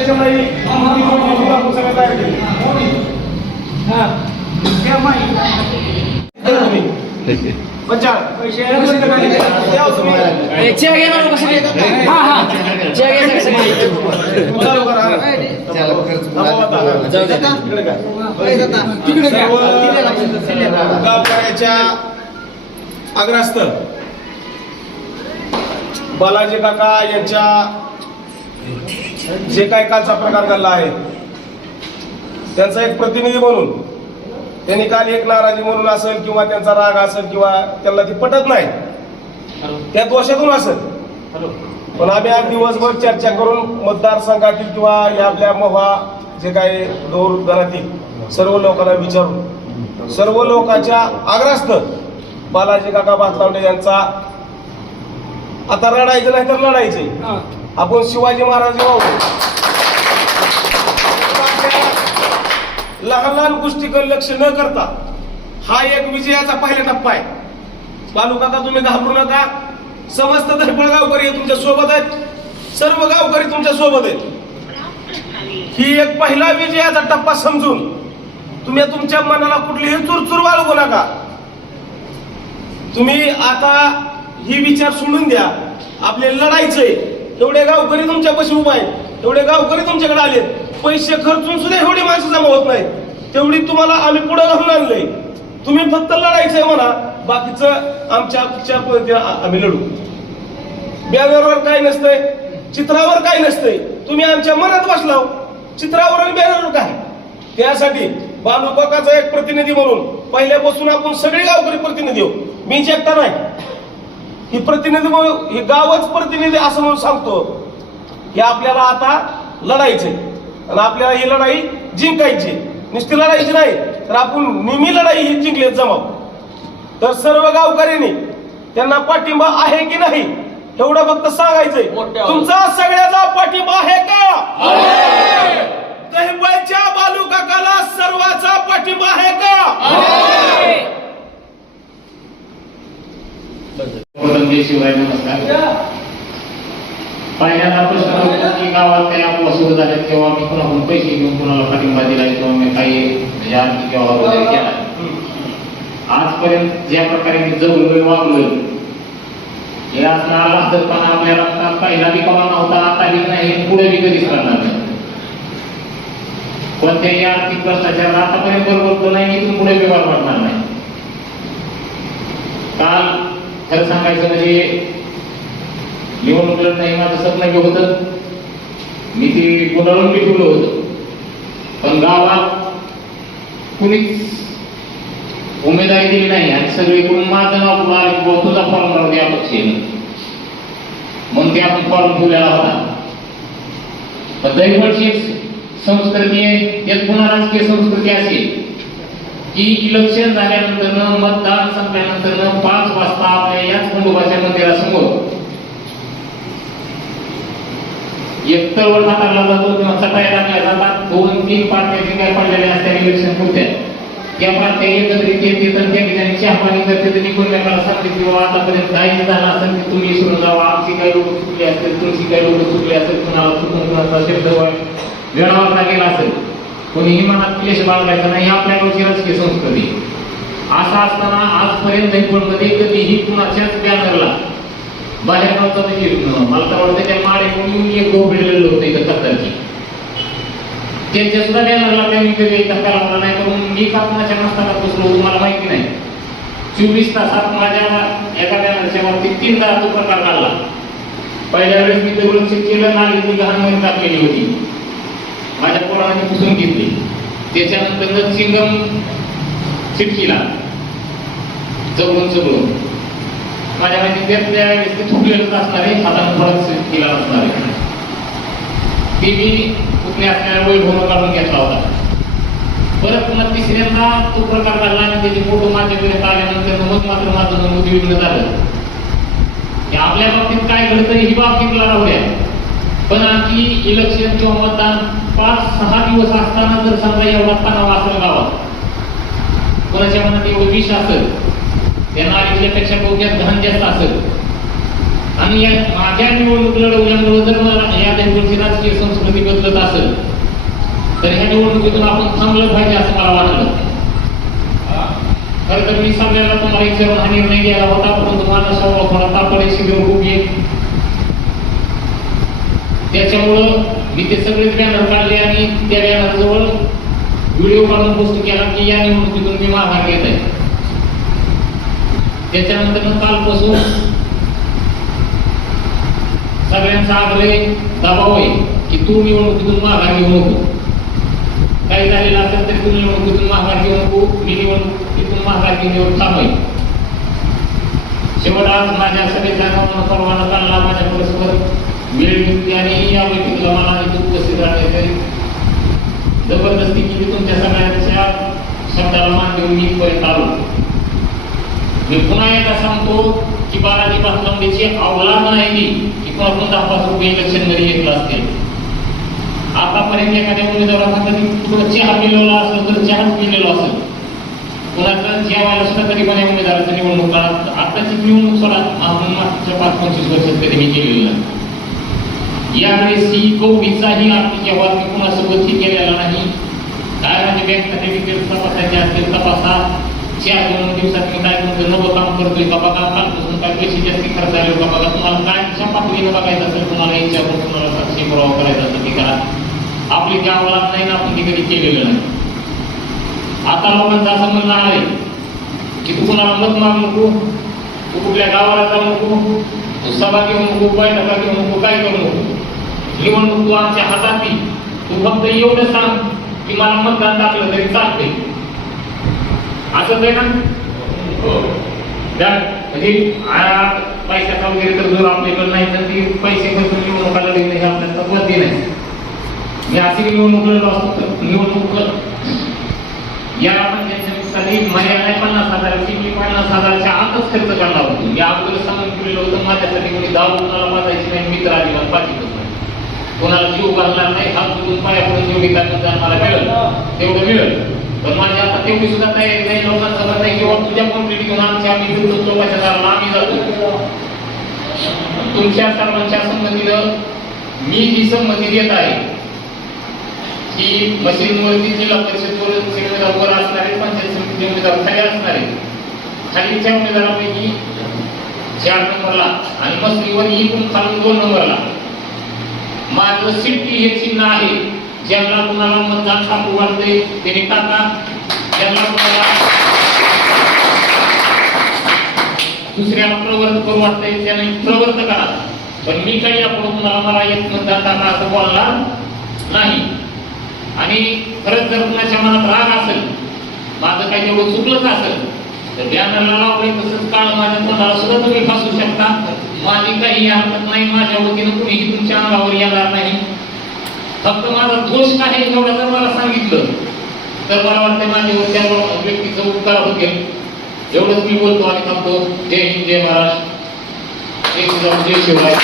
त्याच्यामुळे ही. आपण सगळं तयार केली. हो गावकऱ्याच्या आग्रहास्त बालाजी काका यांच्या जे काही कालचा प्रकार घडला आहे त्यांचा एक प्रतिनिधी म्हणून त्यांनी काल एक नाराजी म्हणून असेल किंवा त्यांचा राग असेल किंवा त्यांना ती पटत नाही. त्या दोषातून असेल. पण आम्ही आज दिवसभर चर्चा करून मतदारसंघातील किंवा या आपल्या मोहा जे काही दौर गणातील सर्व लोकांना विचारून सर्व लोकांच्या आग्रहास्त बालाजी काका भातलावडे यांचा आता रडायचं नाही तर लढायचे आपण शिवाजी महाराज वाहू लहान लहान गोष्टीकडे लक्ष न करता हा एक विजयाचा पहिला टप्पा आहे. बालू काका तुम्ही घाबरू नका. समस्त धरपळ गावकरी हे तुमच्यासोबत आहेत. सर्व गावकरी तुमच्यासोबत आहेत. ही एक पहिला विजयाचा टप्पा समजून तुम्ही तुमच्या मनाला कुठलीही चुरचूर बाळगू नका. तुम्ही आता ही विचार सोडून द्या. आपले लढायचे तेवढे गावकरी तुमच्यापाशी उभा आहेत. तेवढे गावकरी तुमच्याकडे आलेत. पैसे खर्चून सुद्धा एवढी माणसं जमा होत नाही तेवढी तुम्हाला आम्ही पुढे घालून आणलंय. तुम्ही फक्त लढायचंय म्हणा. बाकीचं आमच्या आमच्या पद्धतीने आम्ही लढू. बॅनरवर काय नसतंय चित्रावर काय नसतंय. तुम्ही आमच्या मनात बसलाव. चित्रावर आणि बॅनरवर काय? त्यासाठी बालुपाकाचा एक प्रतिनिधी म्हणून पहिल्यापासून आपण सगळे गावकरी प्रतिनिधी हो मी एकटा नाही. ही प्रतिनिधी म्हणून ही गावच प्रतिनिधी असं म्हणून सांगतो की आपल्याला आता लढायचे आणि आपल्याला ही लढाई जिंकायची नुसती लढायची नाही तर आपण नेहमी लढाई ही जिंकले जमाव. तर सर्व गावकऱ्यांनी त्यांना पाठिंबा आहे की नाही एवढं फक्त सांगायचंय. तुमचा सगळ्याचा पाठिंबा आहे का? बालू काकाला सर्वाचा पाठिंबा आहे का? कोलंबी शिवाय नमस्कार. पहिल्यांदा प्रश्न होता की गावात काही आपला सुरू झाल्या तेव्हा मी कुणाकडून पैसे घेऊन कुणाला पाठिंबा दिला किंवा मी काही म्हणजे आर्थिक व्यवहार वगैरे केला आजपर्यंत ज्या प्रकारे मी जगलो वागलो हे असणार पण आपल्याला आता पहिला बी कमा नव्हता आता बी नाही पुढे बी कधीच करणार नाही. कोणत्याही आर्थिक भ्रष्टाचार आतापर्यंत बरोबर नाही इथून पुढे व्यवहार वाढणार नाही. काल खरं सांगायचं म्हणजे निवडणूक लढणं हे माझं स्वप्न बी होतं मी ती गुंडाळून ठेवलं होतं. पण गावात कुणीच उमेदवारी दिली नाही आणि सगळीकडून माझं नाव पुढे बुवा तुझा फॉर्म राहू द्या पक्षीनं म्हणून ते आपण फॉर्म ठेवलेला होता. पण दैवडची संस्कृती आहे त्यात पुन्हा राजकीय संस्कृती असेल. की इलेक्शन झाल्यानंतर मतदान संपल्यानंतर पाच वाजता आपल्या याच खंडोबाच्या मंदिरासमोर एक तळवट हाताळला जातो किंवा सकाळी टाकल्या जातात. दोन तीन पार्ट्या जे काय पडलेल्या असतात इलेक्शन पुरत्या. त्या पार्ट्या एकत्रित येते तर त्या ठिकाणी चहा पाणी करते तर निकुणमेकाला सांगते की बाबा आतापर्यंत जायचं झालं असेल की तुम्ही सुरू जावा. आमची काही लोक चुकली असतील तुमची काही लोक चुकली असेल कुणाला चुकून कुणाचा शब्द वेळावर लागेल असेल. कोणीही मनात क्लेश बाळगायचा नाही ही आपल्या गावची राजकीय संस्कृती असं असताना आजपर्यंत कधी कधीही कुणाच्याच बॅनरला बाहेर गावचा देखील मला तर वाटतं त्या माडे म्हणून एक गहू भेटलेलं होतं इथं कत्तरची त्यांच्या सुद्धा बॅनरला त्यांनी कधी धक्का लावला नाही करून मी का कुणाच्या नसताना बसलो तुम्हाला माहिती नाही. चोवीस तासात माझ्या एका बॅनरच्या बाबतीत तीनदा तो प्रकार काढला पहिल्या वेळेस मी दुर्लक्षित केलं नाली लहान टाकलेली होती. माझ्या पोराने पुसून घेतली. त्याच्यानंतर चिंगम चिटकीला जवळून जवळून. माझ्या माहिती त्यातल्या वेळेस ते थुकलेलंच असणार आहे हाताने परत चिटकीला असणार आहे. ते मी कुठले असणाऱ्या वैभव काढून घेतला होता. परत पुन्हा तिसऱ्यांदा तो प्रकार घडला आणि त्याचे फोटो माझ्याकडे आल्यानंतर मग मात्र माझं नमूद विघ्न झालं. की आपल्या बाबतीत काय घडतं ही बाब राहू राहूया पण आणखी इलेक्शन किंवा मतदान पाच सहा दिवस असताना जर समजा एवढा तणाव असेल गावात कोणाच्या मनात एवढं विष असेल त्यांना आयुष्यापेक्षा डोक्यात घाण जास्त असेल आणि या माझ्या निवडणूक लढवल्यामुळे जर मला या देशाची राजकीय संस्कृती बदलत असेल तर ह्या निवडणुकीतून आपण थांबलं पाहिजे असं मला वाटलं. खरं तर मी सगळ्याला तुम्हाला विचारून हा निर्णय घ्यायला होता परंतु माझा स्वभाव थोडा तापडे शिबिर खूप येईल. त्याच्यामुळं मी ते सगळेच बॅनर काढले आणि त्या बॅनर जवळ व्हिडिओ काढून पोस्ट केला की या निवडणुकीतून मी माघार घेत आहे. त्याच्यानंतर कालपासून सगळ्यांचा आग्रह दबाव आहे की तू निवडणुकीतून माघार घेऊ नको. काही झालेलं असेल तरी तू निवडणुकीतून माघार घेऊ नको. मी निवडणुकीतून माघार घेण्यावर थांबय शेवट आज माझ्या सगळ्या परवाना चालला माझ्या परस्पर वेळ घेतली आणि या बैठकीला मला इथे उपस्थित राहण्याची जबरदस्ती केली तुमच्या सगळ्यांच्या शब्दाला मान देऊन मी पर्यंत आलो मी पुन्हा एकदा सांगतो की बालाजी पाचलंबीची अवलाद नाही ती की कोणा दहा पाच रुपये इलेक्शनमध्ये घेतलं असते आतापर्यंत एखाद्या उमेदवाराचा कधी कुठं चहा पिलेला असेल तर चहाच पिलेला असेल. कुणाचं जेवायला सुद्धा कधी पण या उमेदवाराचं निवडणूक काळात आताची निवडणूक सोडा. मागच्या पाच पंचवीस वर्षात कधी मी केलेली नाही. यावेळेस ही कोविडचाही आपण जेव्हा मी कुणासोबत केलेला नाही. काय म्हणजे बँक खाते डिटेल्स तपासायचे असतील तपासा. चार दोन दिवसात मी काय म्हणतो नवं काम करतोय का बघा कालपासून काय पैसे जास्त खर्च आले का बघा तुम्हाला काय कशा पातळीनं बघायचं असेल तुम्हाला याच्यावर तुम्हाला साक्षी पुरावा करायचा असेल ते करा आपली त्या अवलाद नाही ना आपण ते कधी केलेलं नाही. आता लोकांचं असं म्हणणं आहे की तू कुणाला मत मागू नको तू कुठल्या गावाला जाऊ नको तू सभा घेऊ नको बैठका घेऊ नको काय करू नको. निवडणूक तू आमच्या हातात तू फक्त एवढं सांग की मला मतदान टाकलं तरी चालतंय. असंच आहे ना? हो. त्या म्हणजे पैशाचा वगैरे तर जर आपल्याकडे नाही तर ती पैसे खर्च निवडणुकाला देणे हे आपल्याला तत्वात नाही. मी अशी निवडणूक लढलो असतो तर निवडणूक या पंचायतीसाठी मर्यादा पन्नास हजाराची मी पन्नास हजाराच्या आतच खर्च करणार होतो. या अगोदर सांगून केलेलं होतं माझ्यासाठी कोणी दाव कोणाला वाजायची नाही मित्र अजिबात पाठीतच नाही कोणाला जीव घालणार नाही हा जोडून पाया पडून जेवढी काय मला मिळेल तेवढं मिळेल. पण माझी आता तेवढी सुद्धा तयारी नाही लोकांचं म्हणणं आहे किंवा तुझ्या कंप्लीट घेऊन आमच्या आम्ही फिरतो चौकाच्या दाराला आम्ही जातो. तुमच्या सर्वांच्या संमतीनं मी जी संमती देत आहे की मशीनवरती जिल्हा परिषदवर उमेदवार वर असणारे पंचायत समिती उमेदवार खाली असणारे खालीच्या उमेदवारापैकी चार नंबरला आणि मसरीवर एकूण खालून दोन नंबरला. माझं हे चिन्ह आहे. ज्यांना कुणाला मतदान टाकू वाटते त्याने टाका ज्यांना कुणाला दुसऱ्याला प्रवर्त करू वाटतंय त्याने प्रवर्त करा. पण मी काही आपण कुणाला मला एक मतदान टाका असं बोलणार नाही. आणि खरंच जर कुणाच्या मनात राग असेल माझं काही तेवढं चुकलंच असेल तर बॅनरला लावलंय तसंच काळ माझ्या मनाला सुद्धा तुम्ही फासू शकता. माझी काही हरकत नाही माझ्या वतीनं कुणीही तुमच्या अंगावर येणार नाही. फक्त माझा दोष काय एवढं जर मला सांगितलं तर मला वाटतं माझ्यावर त्या व्यक्तीचं उपकार होतील. एवढंच मी बोलतो आणि थांबतो. जय हिंद जय महाराष्ट्र. जय श्रीराम जय शिवराय